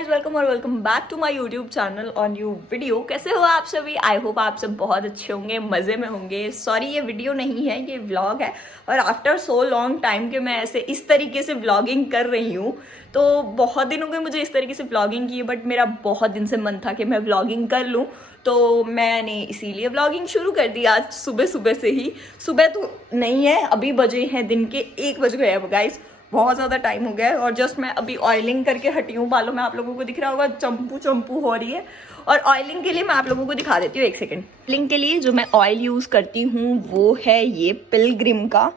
Guys, welcome और welcome back to my YouTube channel on new video. कैसे हो आप सभी? आई होप आप सब बहुत अच्छे होंगे, मज़े में होंगे। सॉरी, ये वीडियो नहीं है, ये व्लॉग है। और आफ्टर सो लॉन्ग टाइम के मैं ऐसे इस तरीके से व्लॉगिंग कर रही हूँ, तो बहुत दिन हो गए मुझे इस तरीके से व्लॉगिंग की। बट मेरा बहुत दिन से मन था कि मैं व्लॉगिंग कर लूँ, तो मैंने इसीलिए व्लॉगिंग शुरू कर दी आज सुबह सुबह से ही। सुबह तो नहीं है, अभी बजे हैं दिन के 1 बज गए अब गाइस, बहुत ज़्यादा टाइम हो गया है। और जस्ट मैं अभी ऑयलिंग करके हटी हूँ, बालों में आप लोगों को दिख रहा होगा चंपू चंपू हो रही है। और ऑयलिंग के लिए मैं आप लोगों को दिखा देती हूँ, 1 सेकेंड। ऑयलिंग के लिए जो मैं ऑयल यूज़ करती हूँ वो है ये पिलग्रिम का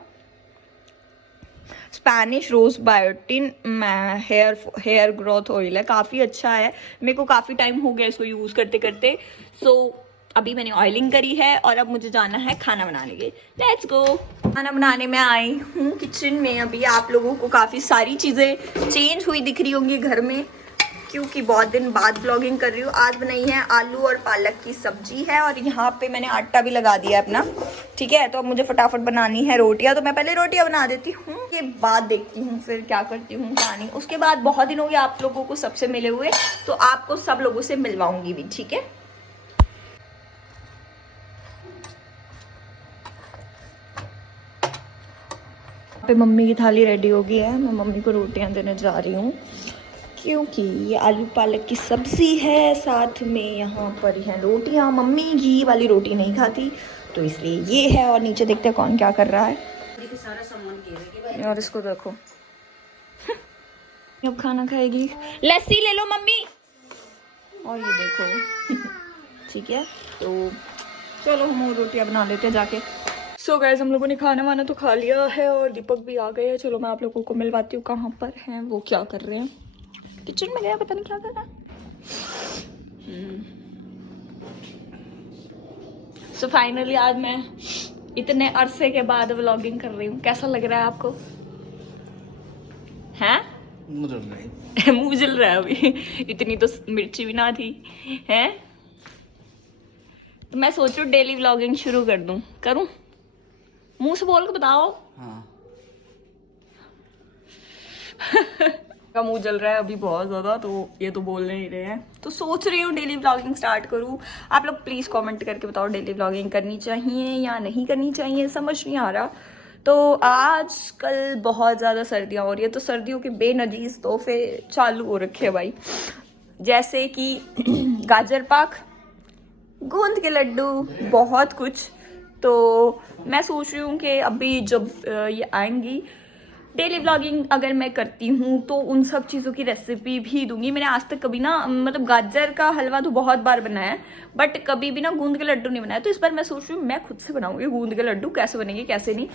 स्पैनिश रोज बायोटिन हेयर ग्रोथ ऑयल है। काफ़ी अच्छा है, मेरे को काफ़ी टाइम हो गया इसको यूज़ करते करते। सो अभी मैंने ऑयलिंग करी है और अब मुझे जाना है खाना बनाने के। Let's go. खाना बनाने में आई हूँ किचन में। अभी आप लोगों को काफ़ी सारी चीज़ें चेंज हुई दिख रही होंगी घर में, क्योंकि बहुत दिन बाद ब्लॉगिंग कर रही हूँ। आज बनाई है आलू और पालक की सब्जी है, और यहाँ पे मैंने आटा भी लगा दिया है अपना। ठीक है, तो अब मुझे फटाफट बनानी है रोटियाँ, तो मैं पहले रोटियाँ बना देती हूँ, के बाद देखती हूँ फिर क्या करती हूँ क्या नहीं। उसके बाद बहुत दिन हो गए आप लोगों को सबसे मिले हुए, तो आपको सब लोगों से मिलवाऊंगी भी। ठीक है, पे मम्मी की थाली रेडी हो गई है। मैं मम्मी को रोटियां देने जा रही हूँ, क्योंकि ये आलू पालक की सब्जी है, साथ में यहाँ पर हैं रोटियाँ। मम्मी घी वाली रोटी नहीं खाती, तो इसलिए ये है। और नीचे देखते हैं कौन क्या कर रहा है। और इसको देखो अब खाना खाएगी। लस्सी ले लो मम्मी। और ये देखो ठीक है, तो चलो हम रोटियां बना लेते हैं जाके। सो गाइस, हम लोगों ने खाना वाना तो खा लिया है और दीपक भी आ गए हैं। चलो मैं आप लोगों को मिलवाती हूँ कहाँ पर हैं वो, क्या कर रहे हैं। किचन में गया, पता नहीं क्या कर रहा है। सो फाइनली आज मैं इतने अरसे के बाद व्लॉगिंग कर रही हूँ। कैसा लग रहा है आपको? हैं? मुँह जल रहा है अभी। इतनी तो मिर्ची भी ना थी है। तो मैं सोचूं डेली व्लॉगिंग शुरू कर दूं। करूं? मुंह से बोल के बताओ। हाँ। का मुंह जल रहा है अभी बहुत ज्यादा, तो ये तो बोल नहीं रहे हैं, तो सोच रही हूँ डेली व्लॉगिंग स्टार्ट करूँ। आप लोग प्लीज कमेंट करके बताओ डेली व्लॉगिंग करनी चाहिए या नहीं करनी चाहिए, समझ नहीं आ रहा। तो आजकल बहुत ज़्यादा सर्दियाँ हो रही है, तो सर्दियों के बेनजीज तोहफे चालू हो रखे हैं भाई, जैसे कि गाजर पाक, गोंद के लड्डू, बहुत कुछ। तो मैं सोच रही हूँ कि अभी जब ये आएंगी डेली व्लॉगिंग अगर मैं करती हूँ, तो उन सब चीज़ों की रेसिपी भी दूंगी। मैंने आज तक कभी ना, मतलब गाजर का हलवा तो बहुत बार बनाया है, बट कभी भी ना गूंद के लड्डू नहीं बनाया। तो इस बार मैं सोच रही हूँ मैं खुद से बनाऊंगी गूंद के लड्डू। कैसे बनेंगे कैसे नहीं,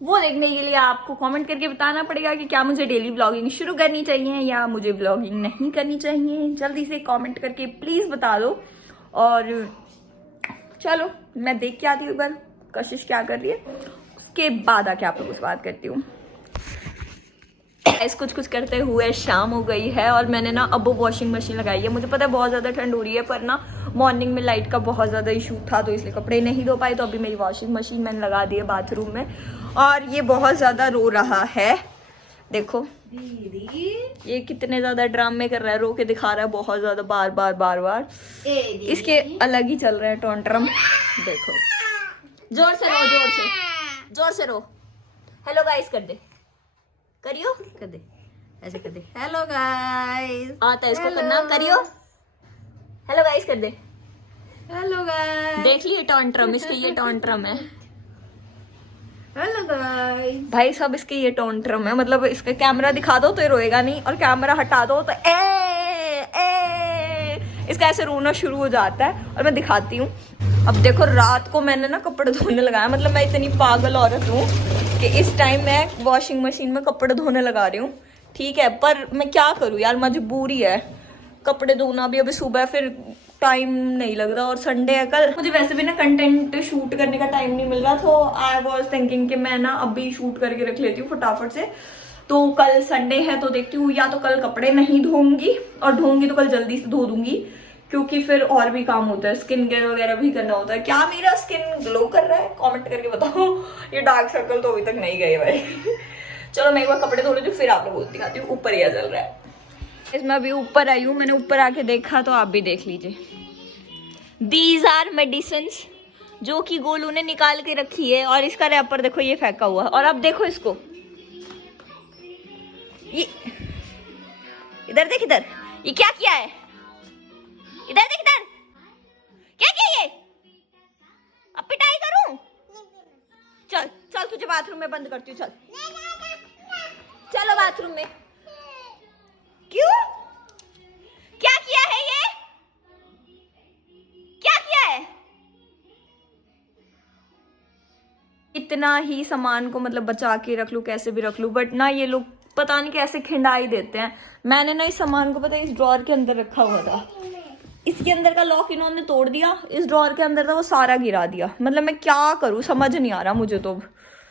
वो देखने के लिए आपको कमेंट करके बताना पड़ेगा कि क्या मुझे डेली व्लॉगिंग शुरू करनी चाहिए या मुझे व्लॉगिंग नहीं करनी चाहिए। जल्दी से कमेंट करके प्लीज़ बता दो। और चलो मैं देख के आती हूँ एक बार कशिश क्या कर रही है, उसके बाद आके आप लोगों से बात करती हूँ। कुछ कुछ करते हुए शाम हो गई है, और मैंने ना अब वॉशिंग मशीन लगाई है। मुझे पता है बहुत ज़्यादा ठंड हो रही है, पर ना मॉर्निंग में लाइट का बहुत ज़्यादा इशू था, तो इसलिए कपड़े नहीं धो पाए। तो अभी मेरी वॉशिंग मशीन मैंने लगा दी है बाथरूम में, और ये बहुत ज़्यादा रो रहा है। देखो दीदी, ये कितने ज़्यादा ड्रामे कर रहा है, रो के दिखा रहा है बहुत ज़्यादा, बार बार बार बार। इसके अलग ही चल रहा है टॉन्ट्रम। देखो, जोर से रो, जोर से, जोर से रो। हेलो गाइस कर दे, करियो, कर दे, ऐसे कर दे। हेलो गाइस आता है इसको करना, करियो। हेलो गाइस कर दे। हेलो गाइस, देख लिए टॉन्ट्रम इसके, ये टॉन्ट्रम है। हेलो गाइस भाई, सब इसके ये टॉन्ट्रम है। मतलब इसका कैमरा दिखा दो तो ये रोएगा नहीं, और कैमरा हटा दो तो इसका ऐसे रोना शुरू हो जाता है। और मैं दिखाती हूँ। अब देखो, रात को मैंने ना कपड़े धोने लगाया। मतलब मैं इतनी पागल औरत हूँ कि इस टाइम मैं वॉशिंग मशीन में कपड़े धोने लगा रही हूँ। ठीक है, पर मैं क्या करूँ यार, मजबूरी है कपड़े धोना भी। अभी सुबह फिर टाइम नहीं लग रहा, और संडे है कल। मुझे वैसे भी ना कंटेंट शूट करने का टाइम नहीं मिल रहा, तो आई वॉज थिंकिंग कि मैं ना अभी शूट करके रख लेती हूँ फटाफट से। तो कल संडे है, तो देखती हूँ या तो कल कपड़े नहीं धोऊंगी, और धोऊंगी तो कल जल्दी से धो दूंगी, क्योंकि फिर और भी काम होता है, स्किन केयर वगैरह भी करना होता है। क्या मेरा स्किन ग्लो कर रहा है? कमेंट करके बताओ। ये डार्क सर्कल तो अभी तक नहीं गए भाई। चलो मैं एक बार कपड़े धो लेती हूँ, फिर आप लोगों को दिखाती हूँ ऊपर यह जल रहा है। इसमें अभी ऊपर आई हूँ, मैंने ऊपर आके देखा तो आप भी देख लीजिए। दीज आर मेडिसिन्स जो कि गोलू ने निकाल के रखी है, और इसका रैपर देखो ये फेंका हुआ है। और अब देखो इसको, ये इधर देख, इधर ये क्या किया है, इधर देख, इधर क्या किया ये, अब पिटाई करूं? चल चल तुझे बाथरूम में बंद करती हूँ, चल चलो बाथरूम में। क्यों, क्या किया है ये, क्या किया है? इतना ही सामान को मतलब बचा के रख लूं, कैसे भी रख लूं, बट ना ये लोग पता नहीं कैसे खिंडाई देते हैं। मैंने ना इस सामान को पता है इस ड्रॉर के अंदर रखा हुआ था, इसके अंदर का लॉक इन्होंने तोड़ दिया, इस ड्रॉर के अंदर था वो सारा गिरा दिया। मतलब मैं क्या करूं, समझ नहीं आ रहा मुझे तो।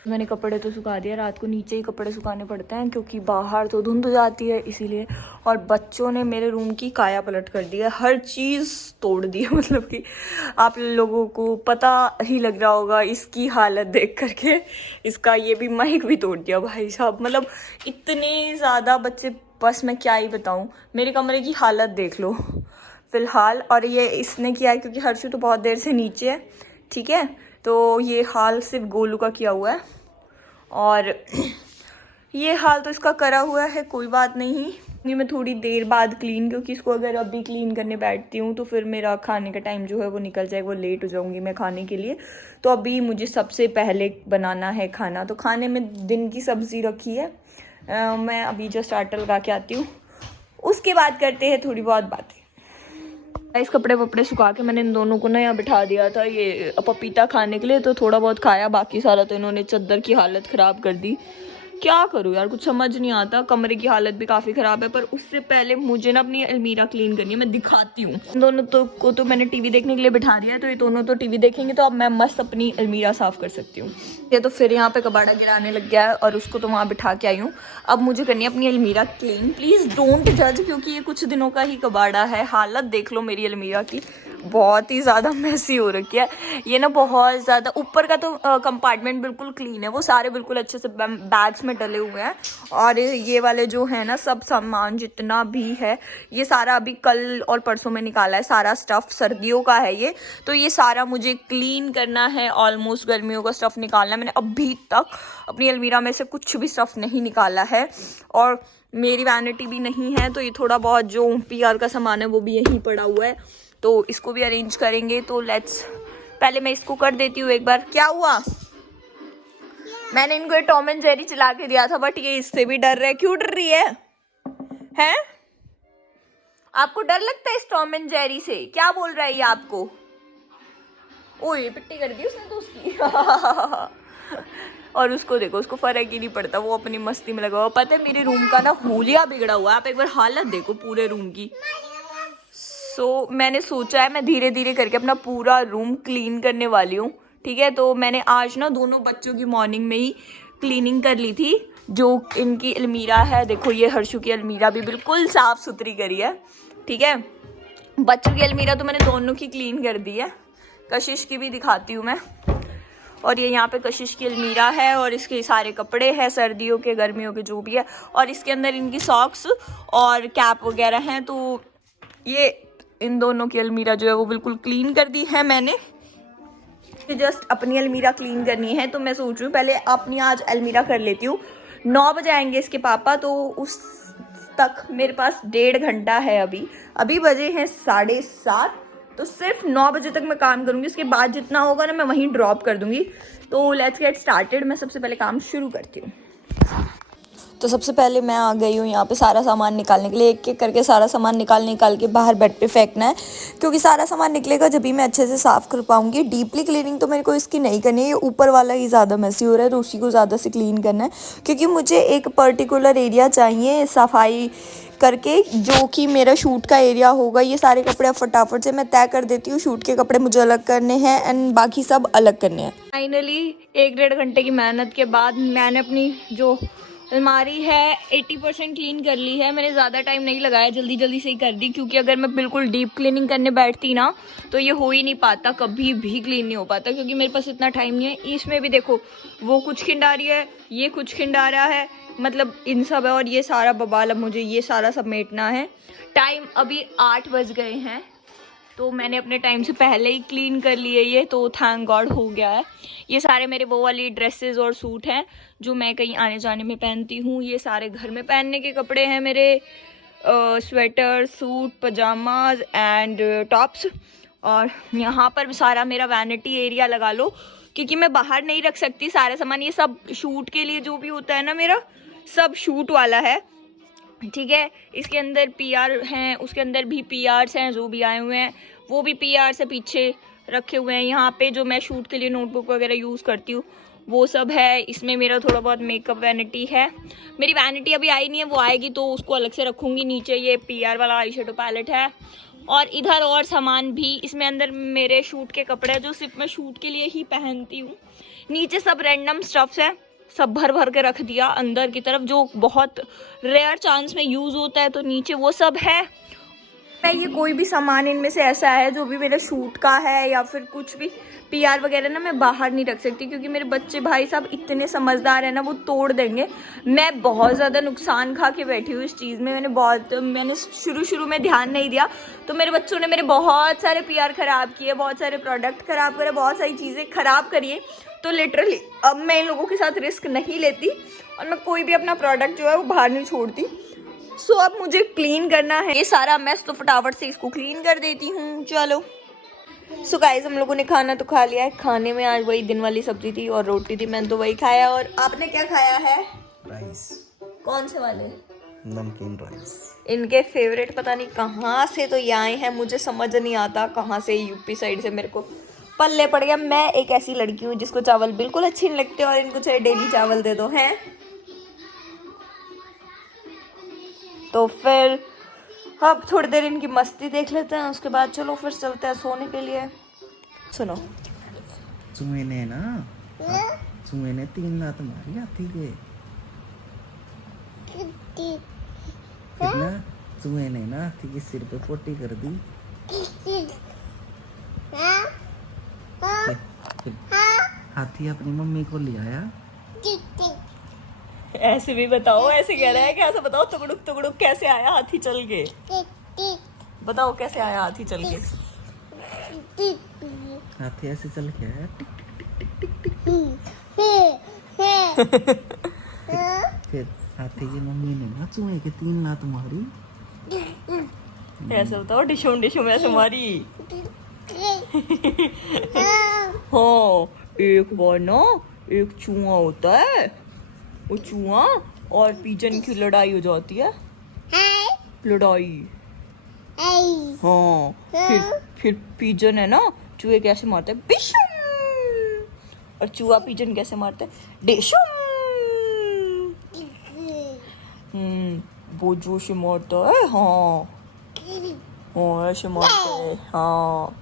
मैंने कपड़े तो सुखा दिया, रात को नीचे ही कपड़े सुखाने पड़ते हैं क्योंकि बाहर तो धुंध हो जाती है इसीलिए। और बच्चों ने मेरे रूम की काया पलट कर दी है, हर चीज़ तोड़ दी है। मतलब कि आप लोगों को पता ही लग रहा होगा इसकी हालत देख करके, इसका ये भी माइक भी तोड़ दिया भाई साहब। मतलब इतने ज़्यादा बच्चे, बस मैं क्या ही बताऊँ, मेरे कमरे की हालत देख लो फिलहाल। और ये इसने किया है क्योंकि हर्षू तो बहुत देर से नीचे है, ठीक है, तो ये हाल सिर्फ गोलू का किया हुआ है। और ये हाल तो इसका करा हुआ है, कोई बात नहीं, ये मैं थोड़ी देर बाद क्लीन, क्योंकि इसको अगर अभी क्लीन करने बैठती हूँ तो फिर मेरा खाने का टाइम जो है वो निकल जाएगा, वो लेट हो जाऊँगी मैं खाने के लिए। तो अभी मुझे सबसे पहले बनाना है खाना। तो खाने में दिन की सब्ज़ी रखी है, मैं अभी जस्ट आटा लगा के आती हूँ, उसके बाद करते हैं थोड़ी बहुत बातें। इस कपड़े वपड़े सुखा के मैंने इन दोनों को ना यहाँ बिठा दिया था ये पपीता खाने के लिए, तो थोड़ा बहुत खाया, बाकी सारा तो इन्होंने चद्दर की हालत ख़राब कर दी। क्या करूँ यार, कुछ समझ नहीं आता। कमरे की हालत भी काफ़ी ख़राब है, पर उससे पहले मुझे ना अपनी अलमीरा क्लीन करनी है, मैं दिखाती हूँ। इन दोनों को तो मैंने टीवी देखने के लिए बिठा दिया है, तो ये दोनों तो टीवी देखेंगे, तो अब मैं मस्त अपनी अलमीरा साफ़ कर सकती हूँ। ये तो फिर यहाँ पे कबाड़ा गिराने लग गया है और उसको तो वहाँ बिठा के आई हूँ। अब मुझे करनी है अपनी अलमीरा क्लीन। प्लीज़ डोंट जज, क्योंकि ये कुछ दिनों का ही कबाड़ा है। हालत देख लो मेरी अलमीरा की, बहुत ही ज़्यादा मैसी हो रखी है ये ना, बहुत ज़्यादा। ऊपर का तो कंपार्टमेंट बिल्कुल क्लीन है, वो सारे बिल्कुल अच्छे से बैग्स में डले हुए हैं। और ये वाले जो है ना, सब सामान जितना भी है ये सारा अभी कल और परसों में निकाला है, सारा स्टफ़ सर्दियों का है ये। तो ये सारा मुझे क्लीन करना है, ऑलमोस्ट गर्मियों का स्टफ़ निकालना है। मैंने अभी तक अपनी अलमीरा में से कुछ भी स्टफ़ नहीं निकाला है, और मेरी वैनिटी भी नहीं है, तो ये थोड़ा बहुत जो PR का सामान है वो भी यहीं पड़ा हुआ है, तो इसको भी अरेंज करेंगे। तो लेट्स, पहले मैं इसको कर देती हूँ एक बार। क्या हुआ, मैंने इनको टॉम एंड जेरी चला के दिया था, बट ये इससे भी डर रहे। क्यों डर रही है, हैं? आपको डर लगता है इस टॉम एंड जेरी से? क्या बोल रहा है ये आपको? ओए पिट्टी कर दी उसने तो उसकी। और उसको देखो, उसको फर्क ही नहीं पड़ता, वो अपनी मस्ती में लगा हुआ। पता है मेरे रूम का ना हुलिया बिगड़ा हुआ है, आप एक बार हालत देखो पूरे रूम की। सो मैंने सोचा है मैं धीरे धीरे करके अपना पूरा रूम क्लीन करने वाली हूँ, ठीक है। तो मैंने आज ना दोनों बच्चों की मॉर्निंग में ही क्लीनिंग कर ली थी। जो इनकी अलमीरा है, देखो ये हर्षू की अलमीरा भी बिल्कुल साफ़ सुथरी करी है, ठीक है। बच्चों की अलमीरा तो मैंने दोनों की क्लीन कर दी है, कशिश की भी दिखाती हूँ मैं। और ये यहाँ पे कशिश की अलमीरा है, और इसके सारे कपड़े हैं सर्दियों के गर्मियों के जो भी है, और इसके अंदर इनकी सॉक्स और कैप वगैरह हैं। तो ये इन दोनों की अलमीरा जो है वो बिल्कुल क्लीन कर दी है मैंने। जस्ट अपनी अलमीरा क्लीन करनी है, तो मैं सोच रही हूँ पहले अपनी आज अलमीरा कर लेती हूँ। 9 बजे आएंगे इसके पापा, तो उस तक मेरे पास 1.5 घंटा है। अभी बजे हैं 7:30, तो सिर्फ 9 बजे तक मैं काम करूँगी। उसके बाद जितना होगा ना मैं वहीं ड्रॉप कर दूँगी। तो लेट्स गेट स्टार्टेड। मैं सबसे पहले काम शुरू करती हूँ। तो सबसे पहले मैं आ गई हूँ यहाँ पे सारा सामान निकालने के लिए। एक एक करके सारा सामान निकाल के बाहर बेड पे फेंकना है, क्योंकि सारा सामान निकलेगा जब भी मैं अच्छे से साफ़ कर पाऊँगी। डीपली क्लीनिंग तो मेरे को इसकी नहीं करनी है, ये ऊपर वाला ही ज़्यादा मैसी हो रहा है, तो उसी को ज़्यादा से क्लीन करना है। क्योंकि मुझे एक पर्टिकुलर एरिया चाहिए सफाई करके, जो कि मेरा शूट का एरिया होगा। ये सारे कपड़े अब फटाफट से मैं तय कर देती हूँ। शूट के कपड़े मुझे अलग करने हैं एंड बाकी सब अलग करने हैं। फाइनली 1-1.5 घंटे की मेहनत के बाद मैंने अपनी जो अलमारी है 80% क्लीन कर ली है। मैंने ज़्यादा टाइम नहीं लगाया, जल्दी जल्दी से ही कर दी, क्योंकि अगर मैं बिल्कुल डीप क्लीनिंग करने बैठती ना तो ये हो ही नहीं पाता, कभी भी क्लीन नहीं हो पाता, क्योंकि मेरे पास इतना टाइम नहीं है। इसमें भी देखो वो कुछ खिंडा रही है, ये कुछ खिंडा रहा है, मतलब इन सब है, और ये सारा बवाल अब मुझे ये सारा समेटना है। टाइम अभी 8 बज गए हैं, तो मैंने अपने टाइम से पहले ही क्लीन कर लिए ये, तो थैंक गॉड हो गया है। ये सारे मेरे वो वाली ड्रेसेस और सूट हैं जो मैं कहीं आने जाने में पहनती हूँ। ये सारे घर में पहनने के कपड़े हैं मेरे, sweater, suit, pyjamas and tops. और यहाँ पर सारा मेरा वैनिटी एरिया लगा लो, क्योंकि मैं बाहर नहीं रख सकती सारा सामान। ये सब शूट के लिए जो भी होता है ना, मेरा सब शूट वाला है, ठीक है। इसके अंदर पीआर हैं, उसके अंदर भी पीआर्स हैं, जो भी आए हुए हैं वो भी पीआर से पीछे रखे हुए हैं। यहाँ पे जो मैं शूट के लिए नोटबुक वगैरह यूज़ करती हूँ वो सब है। इसमें मेरा थोड़ा बहुत मेकअप वैनिटी है। मेरी वैनिटी अभी आई नहीं है, वो आएगी तो उसको अलग से रखूँगी। नीचे ये पीआर वाला आई शेडो पैलेट है, और इधर और सामान भी। इसमें अंदर मेरे शूट के कपड़े हैं जो सिर्फ मैं शूट के लिए ही पहनती हूँ। नीचे सब रैंडम स्टफ्स है, सब भर भर के रख दिया अंदर की तरफ, जो बहुत रेयर चांस में यूज़ होता है, तो नीचे वो सब है। मैं ये कोई भी सामान इनमें से ऐसा है जो भी मेरे शूट का है या फिर कुछ भी पीआर वगैरह ना, मैं बाहर नहीं रख सकती, क्योंकि मेरे बच्चे भाई साहब इतने समझदार है ना, वो तोड़ देंगे। मैं बहुत ज़्यादा नुकसान खा के बैठी हूँ इस चीज़ में। मैंने शुरू में ध्यान नहीं दिया, तो मेरे बच्चों ने मेरे बहुत सारे पीआर ख़राब किए, बहुत सारे प्रोडक्ट ख़राब करे, बहुत सारी चीज़ें ख़राब करिए। तो लिटरली अब मैं इन लोगों के साथ रिस्क नहीं लेती, और मैं कोई भी अपना प्रोडक्ट जो है वो बाहर नहीं छोड़ती। सो अब मुझे क्लीन करना है ये सारा मेस, तो फटाफट से इसको क्लीन कर देती हूँ। चलो सो गाइस, हम लोगों ने खाना तो खा लिया है। खाने में आज वही दिन वाली सब्जी थी और रोटी थी, मैंने तो वही खाया। और आपने क्या खाया है? राइस। कौन से वाले? नमकीन राइस। इनके फेवरेट पता नहीं कहाँ से तो ये आए हैं, मुझे समझ नहीं आता कहाँ से। यूपी साइड से मेरे को पल्ले पड़ गया। मैं एक ऐसी लड़की हूँ जिसको चावल बिल्कुल अच्छे नहीं लगते, और इनको चाहे डेली चावल दे दो हैं। तो फिर अब थोड़ी देर इनकी मस्ती देख लेते हैं, उसके बाद चलो फिर चलते हैं सोने के लिए। सुनो, चूहे ने 3 लात मारी हाथी के। कितना? चूहे ने ना हाथी के सिर पे पोटी कर दी। हाथी अपनी मम्मी को ले आया। ऐसे भी बताओ, ऐसे कह रहा है, कैसे बताओ? टुकड़ुक टुकड़ुक कैसे आया हाथी चल के? बताओ कैसे आया हाथी चल के? हाथी ऐसे चल के आया, टिक टिक टिक टिक टिक टिक। फिर हाथी की मम्मी ने ना चूहे के 3 लात मारी। ऐसे बताओ, डिशुम डिशुम ऐसे मारी। हाँ, एक बार ना एक चूहा होता है, वो चूहा और पीजन की लड़ाई हो जाती है। लड़ाई, हाँ। फिर पीजन है ना चूहे कैसे मारते हैं? बिशुम। और चूहा पीजन कैसे मारते हैं? डिशुम। वो जो से मारता है, हाँ हाँ, ऐसे मारते हैं, हाँ।